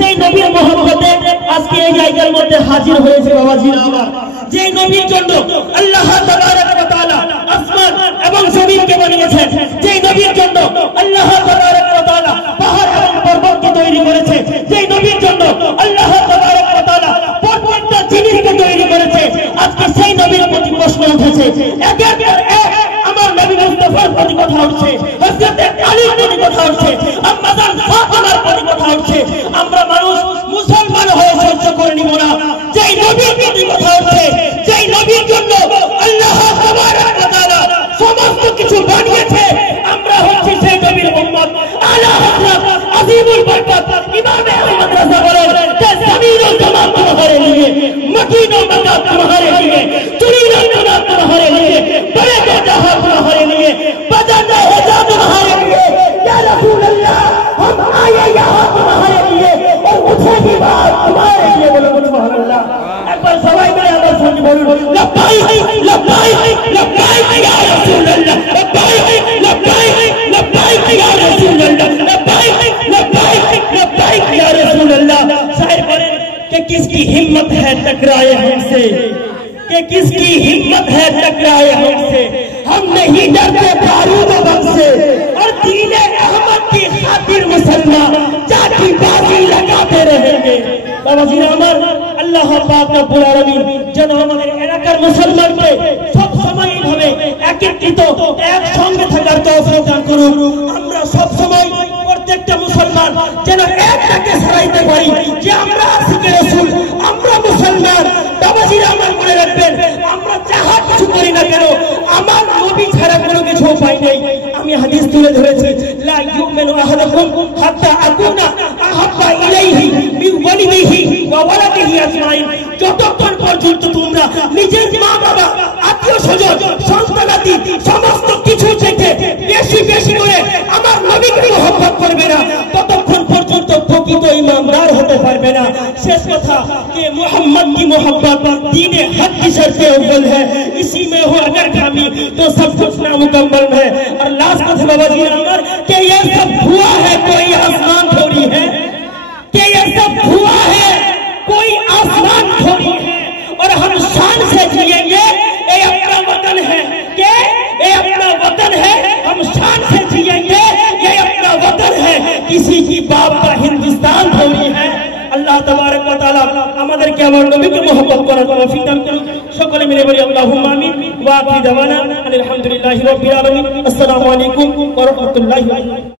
সেই নবীর মহব্বতে আজকে এই জায়গার মধ্যে হাজির হয়েছে বাবাজিরা আমার। যে নবীর জন্য আল্লাহ তাবারক ওয়া তাআলা আসমান এবং জমিনকে বানিয়েছেন, যে নবীর জন্য আল্লাহ তাবারক ওয়া তাআলা পাহাড় এবং পর্বতকে তৈরি করেছে, যে নবীর জন্য আল্লাহ তাবারক ওয়া তাআলা প্রত্যেকটা জিনিসকে তৈরি করেছে, আজকে সেই নবীর প্রতি প্রশ্ন উঠেছে। একের পর এক আমার নবী মুস্তাফার প্রতি কথা উঠছে, হযরত আলীর প্রতি কথা উঠছে, আম্মাজান ফাতিমার প্রতি কথা উঠছে। আমরা মানুষ মুসলমান হয়ে সহ্য করে নিব না। যেই নবীর প্রতি কথা উঠছে, যেই নবীর জন্য আল্লাহ তাবারক ওয়া তাআলা সমস্ত কিছু বানিয়েছে, আমরা হচ্ছি সেই নবীর উম্মত। আলা হযরত আজিমুল বরকত ইমামে আহমদ রাজা বলেন যে জমিন ও জামান तुम्हारे लिए, मकीन ও मका तुम्हारे लिए, तुरीन ও तना तुम्हारे लिए, बड़े तो जहां तुम्हारे लिए, बजाना हो जा तुम्हारे लिए। या रसूल अल्लाह हम आए यहाँ तुम्हारे लिए और उठेगी बात तुम्हारे लिए। बोलो सुभान अल्लाह। एक बार सवाई में आवाज सुन बोलो लब्बाइक लब्बाइक लब्बाइक या रसूल अल्लाह, लब्बाइक लब्बाइक लब्बाइक या रसूल अल्लाह, लब्बाइक लब्बाइक लब्बाइक या रसूल अल्लाह। शायर बोले कि किसकी हिम्मत है टकराए हमसे, कि किसकी हिम्मत है टकराए हमसे, हम नहीं डरते बारूद बम से और दीने अहमद की खातिर मुसलमान जाति बाजी लगाते रहेंगे। बाबाजी আমার আল্লাহ পাক রব্বুল আলামিন যেন আমাদের এলাকার মুসলমানকে সব সময় এইভাবে একত্রিত একসঙ্গে থাকার তৌফিক দান করুন। আমরা সব সময় প্রত্যেকটা মুসলমান যেন একটাকে সরাইতে পারি যে আমরা আশিকে রাসূল, আমরা মুসলমান। বাবাজিরা আমার মনে রাখবেন, আমরা যাহা কিছু করি না কেন আমার নবী ছাড়া কোনো কিছু পাই নাই। আমি হাদিস তুলে ধরেছি, লা ইউমিনু আহাদুকুম হাত্তা আকুনা আহাব্বা ইলাইহি মিন ওয়ালিদিহি ওয়া ওয়ালাদিহি আজমাইন। যতক্ষণ পর্যন্ত তোমরা নিজের মা বাবা আত্মীয় স্বজন সন্তানাদি সমস্ত কিছু থেকে বেশি বেশি করে আমার নবীকে মহব্বত করবে না, ততক্ষণ পর্যন্ত প্রকৃত ইমানদার হতে পারবে না। শেষ কথা कि मोहम्मद की मोहब्बत दीन हक की शर्त अव्वल है, इसी में हो अगर खामी तो सब कुछ नामुकम्मल है। और लास्ट কথা बाबाजी अमर कि ये सब हुआ है कोई आसमान थोड़ी है, कि ये सब हुआ है कोई आसमान थोड़ी है। और हम शान से जिएंगे, ये अपना वतन है, कि ये अपना वतन है, हम शान से जिएंगे, ये अपना वतन है, किसी की बाप का हिंदुस्तान थोड़ी है। আল্লাহ তাবারক ওয়া তাআলা আমাদেরকে আমার নবীকে মহব্বত করার তৌফিক দান করুন। সকলে মিলে বলি আল্লাহুম্মা আমিন ওয়া আখিরু দাওয়ানা আলহামদুলিল্লাহি রাব্বিল আলামিন। আসসালামু আলাইকুম ওয়া রাহমাতুল্লাহি ওয়া বারাকাতুহু।